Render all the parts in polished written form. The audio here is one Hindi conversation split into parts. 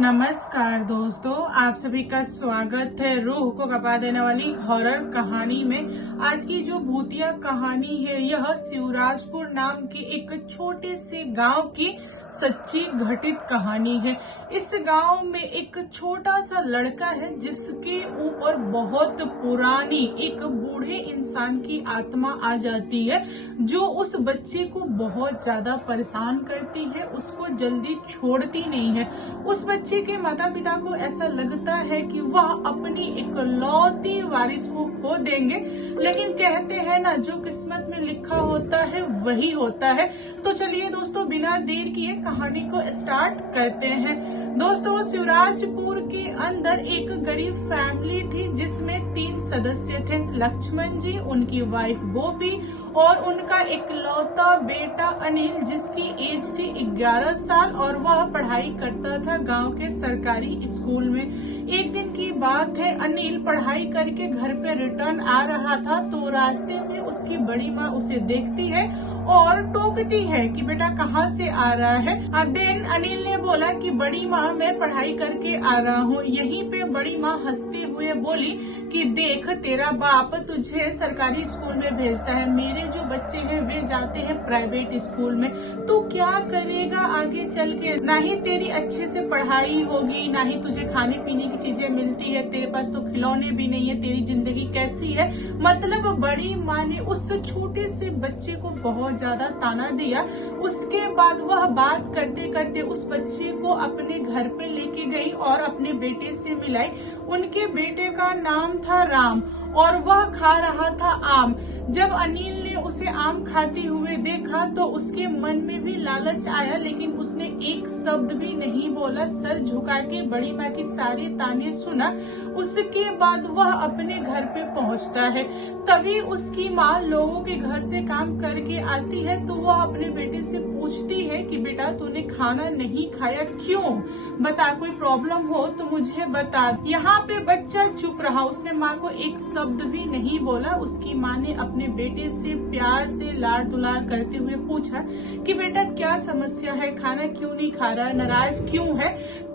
नमस्कार दोस्तों, आप सभी का स्वागत है रूह को कपा देने वाली हॉरर कहानी में। आज की जो भूतिया कहानी है यह शिवराजपुर नाम के एक छोटे से गांव की सच्ची घटित कहानी है। इस गांव में एक छोटा सा लड़का है जिसके ऊपर बहुत पुरानी एक बूढ़े इंसान की आत्मा आ जाती है, जो उस बच्चे को बहुत ज्यादा परेशान करती है, उसको जल्दी छोड़ती नहीं है। उस बच्चे के माता पिता को ऐसा लगता है कि वह अपनी इकलौती वारिस को खो देंगे, लेकिन कहते हैं ना, जो किस्मत में लिखा होता है वही होता है। तो चलिए दोस्तों, बिना देर किए कहानी को स्टार्ट करते हैं। दोस्तों, शिवराजपुर के अंदर एक गरीब फैमिली थी जिसमें 3 सदस्य थे। लक्ष्मण जी, उनकी वाइफ गोपी और उनका इकलौता बेटा अनिल, जिसकी एज थी 11 साल और वह पढ़ाई करता था गांव के सरकारी स्कूल में। एक दिन की बात है, अनिल पढ़ाई करके घर पे रिटर्न आ रहा था तो रास्ते में उसकी बड़ी माँ उसे देखती है और टोकती है कि बेटा कहाँ से आ रहा है। देन अनिल ने बोला कि बड़ी माँ, मैं पढ़ाई करके आ रहा हूँ। यहीं पे बड़ी माँ हंसते हुए बोली कि देख, तेरा बाप तुझे सरकारी स्कूल में भेजता है, मेरे जो बच्चे हैं वे जाते हैं प्राइवेट स्कूल में। तो क्या करेगा आगे चल के? ना ही तेरी अच्छे से पढ़ाई होगी, ना ही तुझे खाने पीने की चीजें मिलती है, तेरे पास तो खिलौने भी नहीं है, तेरी जिंदगी कैसी है? मतलब बड़ी माँ ने उस छोटे से बच्चे को बहुत ज्यादा ताना दिया। उसके बाद वह बात करते करते उस बच्चे को अपने घर पे लेके गई और अपने बेटे से मिलाई। उनके बेटे का नाम था राम और वह खा रहा था आम। जब अनिल ने उसे आम खाते हुए देखा तो उसके मन में भी लालच आया, लेकिन उसने एक शब्द भी नहीं बोला। सर झुका के बड़ी माँ की सारे ताने सुना। उसके बाद वह अपने घर पे पहुंचता है। तभी उसकी माँ लोगों के घर से काम करके आती है तो वह अपने बेटे से पूछती है कि बेटा, तूने खाना नहीं खाया क्यों? बता, कोई प्रॉब्लम हो तो मुझे बता। यहाँ पे बच्चा चुप रहा, उसने माँ को एक शब्द भी नहीं बोला। उसकी माँ ने अपने बेटे से प्यार से लाड दुलार करते हुए पूछा कि बेटा क्या समस्या है, खाना क्यों नहीं खा रहा, नाराज क्यों है?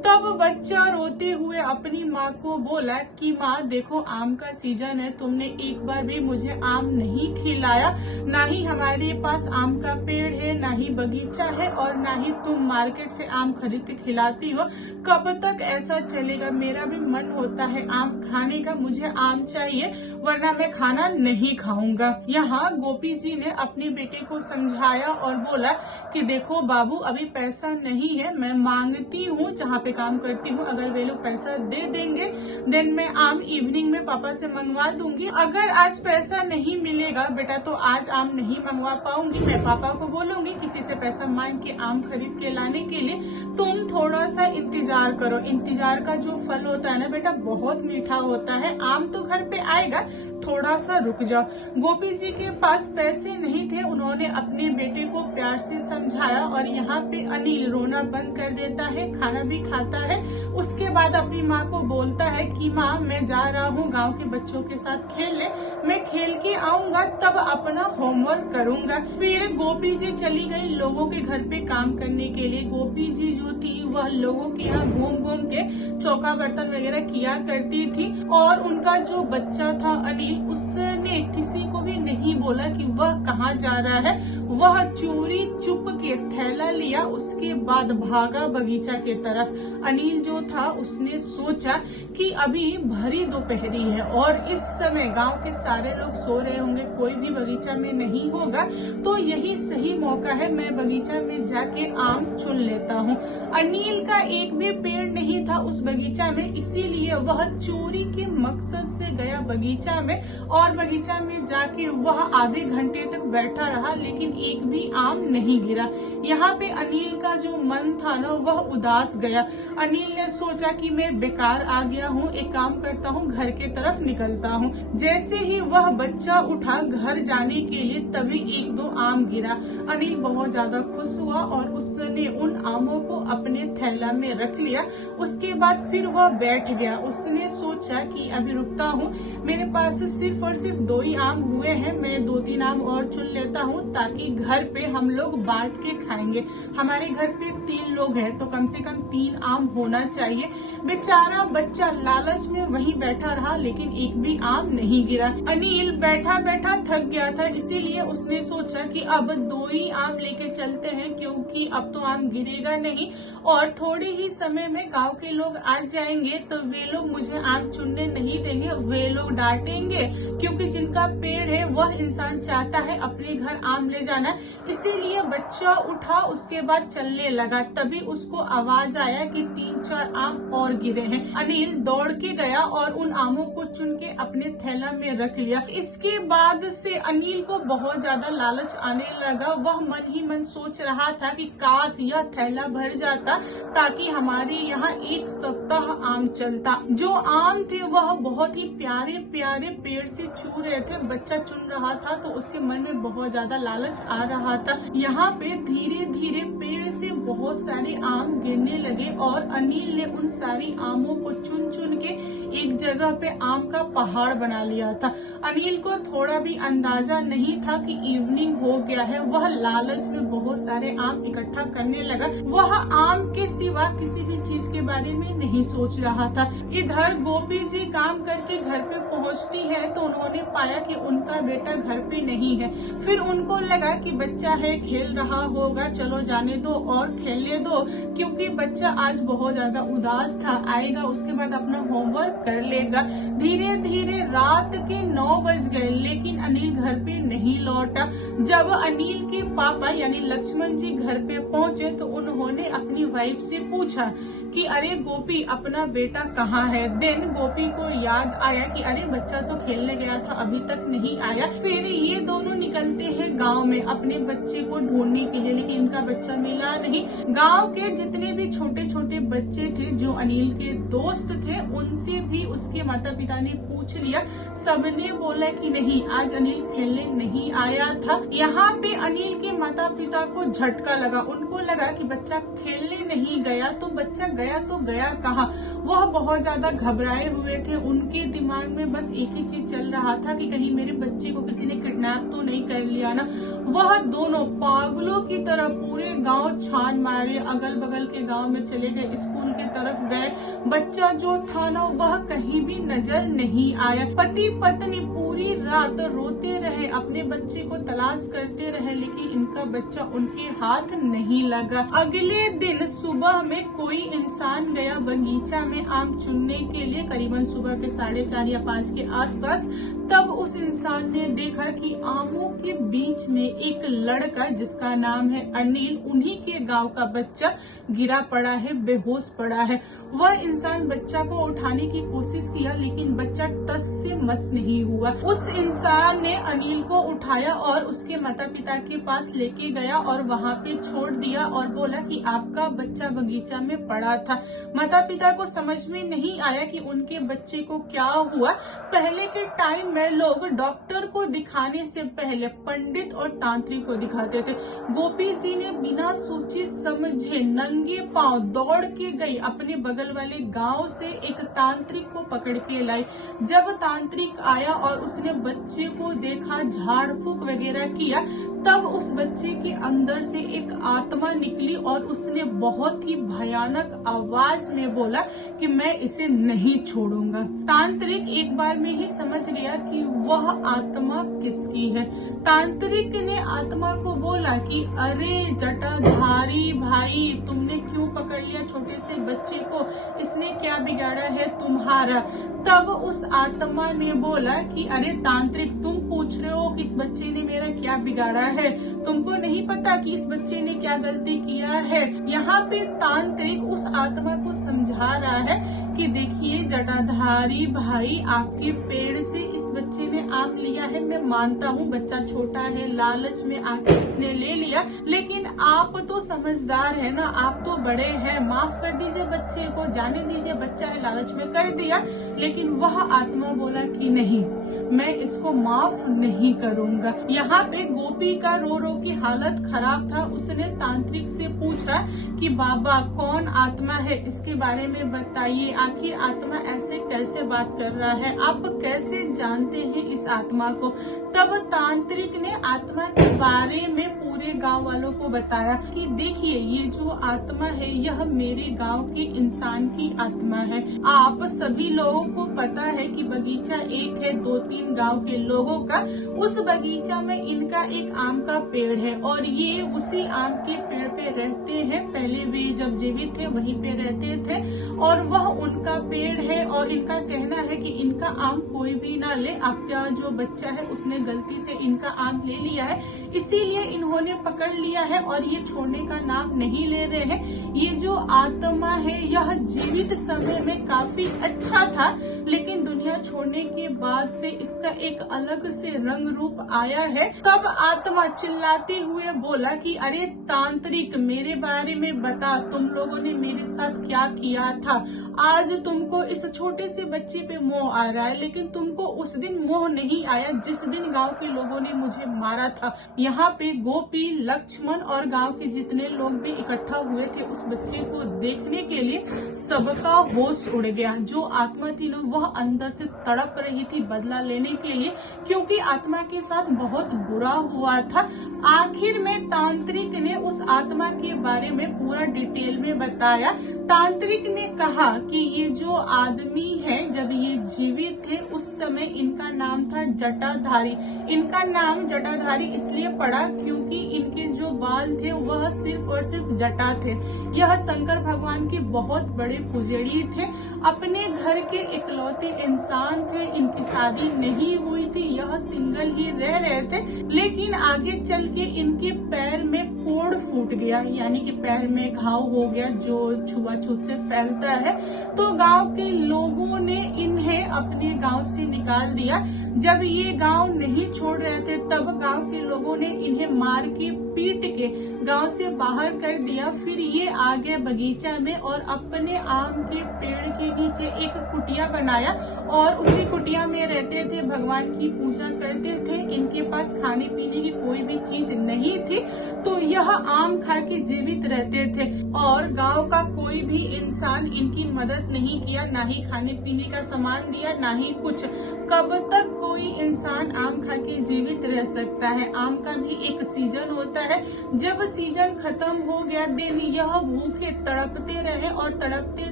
तब बच्चा रोते हुए अपनी माँ को बोला कि माँ देखो, आम का सीजन है, तुमने एक बार भी मुझे आम नहीं खिलाया, ना ही हमारे पास आम का पेड़ है, ना ही बगीचा है और ना ही तुम मार्केट से आम खरीद के खिलाती हो। कब तक ऐसा चलेगा? मेरा भी मन होता है आम खाने का, मुझे आम चाहिए वरना मैं खाना नहीं खाऊंगा। यहाँ गोपी जी ने अपने बेटे को समझाया और बोला कि देखो बाबू, अभी पैसा नहीं है, मैं मांगती हूँ जहाँ पे काम करती हूँ, अगर वे लोग पैसा दे देंगे देन मैं आम इवनिंग में पापा से मंगवा दूंगी। अगर आज पैसा नहीं मिलेगा बेटा तो आज आम नहीं मंगवा पाऊंगी, मैं पापा को बोलूंगी किसी से पैसा मांग के आम खरीद के लाने के लिए। तुम थोड़ा सा इंतजार करो, इंतजार का जो फल होता है ना बेटा, बहुत मीठा होता है। आम तो घर पे आएगा, थोड़ा सा रुक जाओ। गोपी जी के पास पैसे नहीं थे, उन्होंने अपने बेटे को प्यार से समझाया और यहाँ पे अनिल रोना बंद कर देता है, खाना भी खाता है। उसके बाद अपनी माँ को बोलता है कि माँ, मैं जा रहा हूँ गांव के बच्चों के साथ खेलने, मैं खेल के आऊंगा तब अपना होमवर्क करूंगा। फिर गोपी जी चली गई लोगों के घर पे काम करने के लिए। गोपी जी जो थी वह लोगों के यहाँ घूम घूम के चौका बर्तन वगैरह किया करती थी और उनका जो बच्चा था अनिल, उसने किसी को भी नहीं बोला कि वह कहाँ जा रहा है। वह चोरी चुप के थैला लिया, उसके बाद भागा बगीचा के तरफ। अनिल जो था उसने सोचा कि अभी भरी दोपहरी है और इस समय गांव के सारे लोग सो रहे होंगे, कोई भी बगीचा में नहीं होगा, तो यही सही मौका है, मैं बगीचा में जाके आम चुन लेता हूँ। अनिल का एक भी पेड़ नहीं था उस बगीचा में, इसीलिए वह चोरी के मकसद से गया बगीचा में और बगीचा में जाके वह आधे घंटे तक बैठा रहा, लेकिन एक भी आम नहीं गिरा। यहाँ पे अनिल का जो मन था ना वह उदास गया। अनिल ने सोचा कि मैं बेकार आ गया हूँ, एक काम करता हूँ, घर के तरफ निकलता हूँ। जैसे ही वह बच्चा उठा घर जाने के लिए तभी 1-2 आम गिरा। अनिल बहुत ज्यादा खुश हुआ और उसने उन आमों को अपने थैला में रख लिया। उसके बाद फिर वह बैठ गया। उसने सोचा कि अभी रुकता हूँ, मेरे पास सिर्फ और सिर्फ 2 ही आम हुए हैं, मैं 2-3 आम और चुन लेता हूँ ताकि कि घर पे हम लोग बांट के खाएंगे। हमारे घर पे 3 लोग हैं तो कम से कम 3 आम होना चाहिए। बेचारा बच्चा लालच में वहीं बैठा रहा, लेकिन एक भी आम नहीं गिरा। अनिल बैठा बैठा थक गया था, इसीलिए उसने सोचा कि अब 2 ही आम लेके चलते हैं, क्योंकि अब तो आम गिरेगा नहीं और थोड़े ही समय में गांव के लोग आ जाएंगे तो वे लोग मुझे आम चुनने नहीं देंगे, वे लोग डांटेंगे, क्योंकि जिनका पेड़ है वह इंसान चाहता है अपने घर आम ले जाना। इसीलिए बच्चा उठा, उसके बाद चलने लगा। तभी उसको आवाज आया कि 3-4 आम और गिरे हैं। अनिल दौड़ के गया और उन आमों को चुन के अपने थैला में रख लिया। इसके बाद से अनिल को बहुत ज्यादा लालच आने लगा। वह मन ही मन सोच रहा था कि काश यह थैला भर जाता ताकि हमारे यहाँ 1 सप्ताह आम चलता। जो आम थे वह बहुत ही प्यारे प्यारे पेड़ से चू रहे थे। बच्चा चुन रहा था तो उसके मन में बहुत ज्यादा लालच आ रहा था। यहाँ पे धीरे धीरे पेड़ से बहुत सारे आम गिरने लगे और अनिल ने उन सारी आमों को चुन चुन के एक जगह पे आम का पहाड़ बना लिया था। अनिल को थोड़ा भी अंदाजा नहीं था कि इवनिंग हो गया है। वह लालच में बहुत सारे आम इकट्ठा करने लगा। वह आम के सिवा किसी भी चीज के बारे में नहीं सोच रहा था। इधर गोपी जी काम करके घर पे पहुंचती है तो उन्होंने पाया कि उनका बेटा घर पे नहीं है। फिर उनको लगा कि बच्चा है, खेल रहा होगा, चलो जाने दो और खेलने दो, क्योंकि बच्चा आज बहुत ज्यादा उदास था। आएगा उसके बाद अपना होमवर्क कर लेगा। धीरे धीरे रात के 9 बज गए, लेकिन अनिल घर पे नहीं लौटा। जब अनिल के पापा यानी लक्ष्मण जी घर पे पहुंचे तो उन्होंने अपनी वाइफ से पूछा कि अरे गोपी, अपना बेटा कहाँ है। देन गोपी को याद आया कि अरे बच्चा तो खेलने गया था, अभी तक नहीं आया। फिर ये दोनों निकलते हैं गांव में अपने बच्चे को ढूंढने के लिए, लेकिन इनका बच्चा मिला नहीं। गांव के जितने भी छोटे छोटे बच्चे थे जो अनिल के दोस्त थे, उनसे भी उसके माता पिता ने पूछ लिया। सबने बोला कि नहीं, आज अनिल खेलने नहीं आया था। यहाँ पे अनिल के माता पिता को झटका लगा। उनको लगा कि बच्चा खेलने नहीं गया तो बच्चा गया तो गया कहाँ। वह बहुत ज्यादा घबराए हुए थे। उनके दिमाग में बस एक ही चीज चल रहा था कि कहीं मेरे बच्चे को किसी ने किडनैप तो नहीं कर लिया ना। वह दोनों पागलों की तरह पूरे गांव छान मारे, अगल बगल के गांव में चले गए, स्कूल की तरफ गए। बच्चा जो था ना वह कहीं भी नजर नहीं आया। पति पत्नी पूरी रात रोते रहे, अपने बच्चे को तलाश करते रहे, लेकिन इनका बच्चा उनके हाथ नहीं लगा। अगले दिन सुबह में कोई इंसान गया बगीचा में आम चुनने के लिए, करीबन सुबह के 4:30 या 5 के आसपास। तब उस इंसान ने देखा कि आमों के बीच में एक लड़का जिसका नाम है अनिल, उन्हीं के गांव का बच्चा गिरा पड़ा है, बेहोश पड़ा है। वह इंसान बच्चा को उठाने की कोशिश किया, लेकिन बच्चा टस से मस नहीं हुआ। उस इंसान ने अनिल को उठाया और उसके माता पिता के पास लेके गया और वहाँ पे छोड़ दिया और बोला कि आपका बच्चा बगीचा में पड़ा था। माता पिता को समझ में नहीं आया कि उनके बच्चे को क्या हुआ। पहले के टाइम में लोग डॉक्टर को दिखाने से पहले पंडित और तांत्रिक को दिखाते थे। गोपी जी ने बिना सोचे समझे नंगे पांव दौड़ के गई, अपने बगल वाले गांव से एक तांत्रिक को पकड़ के लाई। जब तांत्रिक आया और उसने बच्चे को देखा, झाड़ फूक वगैरह किया, तब उस बच्चे के अंदर से एक आत्मा निकली और उसने बहुत ही भयानक आवाज में बोला कि मैं इसे नहीं छोड़ूंगा। तांत्रिक एक बार में ही समझ गया कि वह आत्मा किसकी है। तांत्रिक ने आत्मा को बोला कि अरे जटाधारी भाई, तुमने क्यों पकड़ लिया छोटे से बच्चे को, इसने क्या बिगाड़ा है तुम्हारा। तब उस आत्मा ने बोला कि अरे तांत्रिक, तुम पूछ रहे हो कि इस बच्चे ने मेरा क्या बिगाड़ा है, तुमको नहीं पता कि इस बच्चे ने क्या गलती किया है। यहाँ पे तांत्रिक उस आत्मा को समझा रहा है कि देखिए जटाधारी भाई, आपके पेड़ से इस बच्चे ने आम लिया है, मैं मानता हूँ बच्चा छोटा है, लालच में आके इसने ले लिया, लेकिन आप तो समझदार है ना, आप तो बड़े हैं, माफ कर दीजिए बच्चे को, जाने दीजिए, बच्चा है, लालच में कर दिया। लेकिन वह आत्मा बोला कि नहीं, मैं इसको माफ नहीं करूंगा। यहाँ पे गोपी का रो रो की हालत खराब था। उसने तांत्रिक से पूछा कि बाबा कौन आत्मा है, इसके बारे में बताइए, आखिर आत्मा ऐसे कैसे बात कर रहा है, आप कैसे जानते हैं इस आत्मा को। तब तांत्रिक ने आत्मा के बारे में पूरे गांव वालों को बताया कि देखिए ये जो आत्मा है यह मेरे गांव के इंसान की आत्मा है। आप सभी लोगों को पता है कि बगीचा एक है 2-3 गांव के लोगों का, उस बगीचा में इनका एक आम का पेड़ है और ये उसी आम के पेड़ पे रहते हैं। पहले वे जब जीवित थे वहीं पे रहते थे और वह उनका पेड़ है और इनका कहना है कि इनका आम कोई भी ना ले। आपका जो बच्चा है उसने गलती से इनका आम ले लिया है, इसीलिए इन्होंने पकड़ लिया है और ये छोड़ने का नाम नहीं ले रहे हैं। ये जो आत्मा है यह जीवित समय में काफी अच्छा था, लेकिन दुनिया छोड़ने के बाद से इसका एक अलग से रंग रूप आया है। तब आत्मा चिल्लाते हुए बोला कि अरे तांत्रिक, मेरे बारे में बता, तुम लोगों ने मेरे साथ क्या किया था। आज तुमको इस छोटे से बच्चे पे मोह आ रहा है, लेकिन तुमको उस दिन मोह नहीं आया जिस दिन गांव के लोगों ने मुझे मारा था। यहाँ पे गोपी, लक्ष्मण और गांव के जितने लोग भी इकट्ठा हुए थे उस बच्चे को देखने के लिए, सबका होश उड़ गया। जो आत्मा थी ना वह अंदर से तड़प रही थी बदला लेने के लिए, क्योंकि आत्मा के साथ बहुत बुरा हुआ था। आखिर में तांत्रिक ने उस आत्मा के बारे में पूरा डिटेल में बताया। तांत्रिक ने कहा कि ये जो आदमी है जब ये जीवित थे उस समय इनका नाम था जटाधारी। इनका नाम जटाधारी इसलिए पड़ा क्योंकि इनके जो बाल थे वह सिर्फ और सिर्फ जटा थे। यह शंकर भगवान के बहुत बड़े पुजारी थे, अपने घर के इकलौते इंसान थे, इनकी शादी नहीं हुई थी, यह सिंगल ही रह रहे थे। लेकिन आगे चल के इनके पैर में फोड़ फूट गया, यानी कि पैर में घाव हो गया जो छुआछूत से फैलता है। तो गांव के लोगों ने इन्हें अपने गांव से निकाल दिया। जब ये गांव नहीं छोड़ रहे थे तब गांव के लोगों ने इन्हें मार के पीट के गांव से बाहर कर दिया। फिर ये आ गए बगीचा में और अपने आम के पेड़ के नीचे एक कुटिया बनाया और उसी कुटिया में रहते थे, भगवान की पूजा करते थे। इनके पास खाने पीने की कोई भी चीज नहीं थी, तो यह आम खा के जीवित रहते थे और गांव का कोई भी इंसान इनकी मदद नहीं किया, ना ही खाने पीने का सामान दिया, ना ही कुछ। कब तक कोई इंसान आम खा के जीवित रह सकता है। आम का भी एक सीजन होता है, जब सीजन खत्म हो गया दिन यह भूखे तड़पते रहे और तड़पते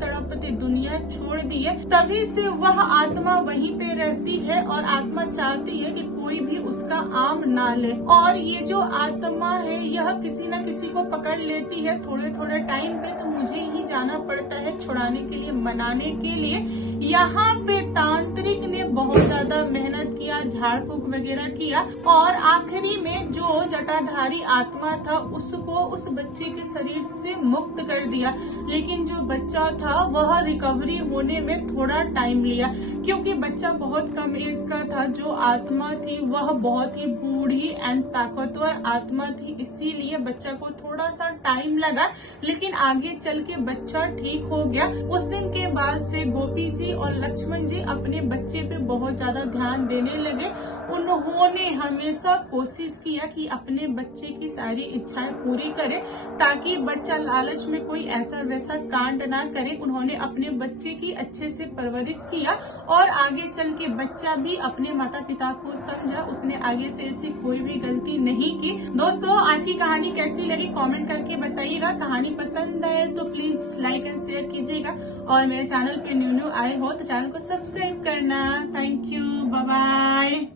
तड़पते दुनिया छोड़ दिए। तभी से वह आत्मा वहीं पे रहती है और आत्मा चाहती है कि कोई भी उसका आम ना ले। और ये जो आत्मा है यह किसी न किसी को पकड़ लेती है थोड़े थोड़े टाइम पे, तो मुझे ही जाना पड़ता है छुड़ाने के लिए, मनाने के लिए। यहाँ पे तांत्रिक ने बहुत ज्यादा मेहनत किया, झाड़ फूक वगैरह किया और आखिरी में जो जटाधारी आत्मा था उसको उस बच्चे के शरीर से मुक्त कर दिया। लेकिन जो बच्चा था वह रिकवरी होने में थोड़ा टाइम लिया, क्योंकि बच्चा बहुत कम एज का था। जो आत्मा थी वह बहुत ही बूढ़ी एंड ताकतवर आत्मा थी, इसीलिए बच्चा को थोड़ा सा टाइम लगा, लेकिन आगे चल के बच्चा ठीक हो गया। उस दिन के बाद से गोपी जी और लक्ष्मण जी अपने बच्चे पे बहुत ज्यादा ध्यान देने लगे। उन्होंने हमेशा कोशिश किया कि अपने बच्चे की सारी इच्छाएं पूरी करे, ताकि बच्चा लालच में कोई ऐसा वैसा कांड ना करे। उन्होंने अपने बच्चे की अच्छे से परवरिश किया और आगे चल के बच्चा भी अपने माता पिता को समझा, उसने आगे से ऐसी कोई भी गलती नहीं की। दोस्तों, आज की कहानी कैसी लगी कमेंट करके बताइएगा। कहानी पसंद आए तो प्लीज लाइक एंड शेयर कीजिएगा और मेरे चैनल पे न्यू आए हो तो चैनल को सब्सक्राइब करना। Thank you, bye bye.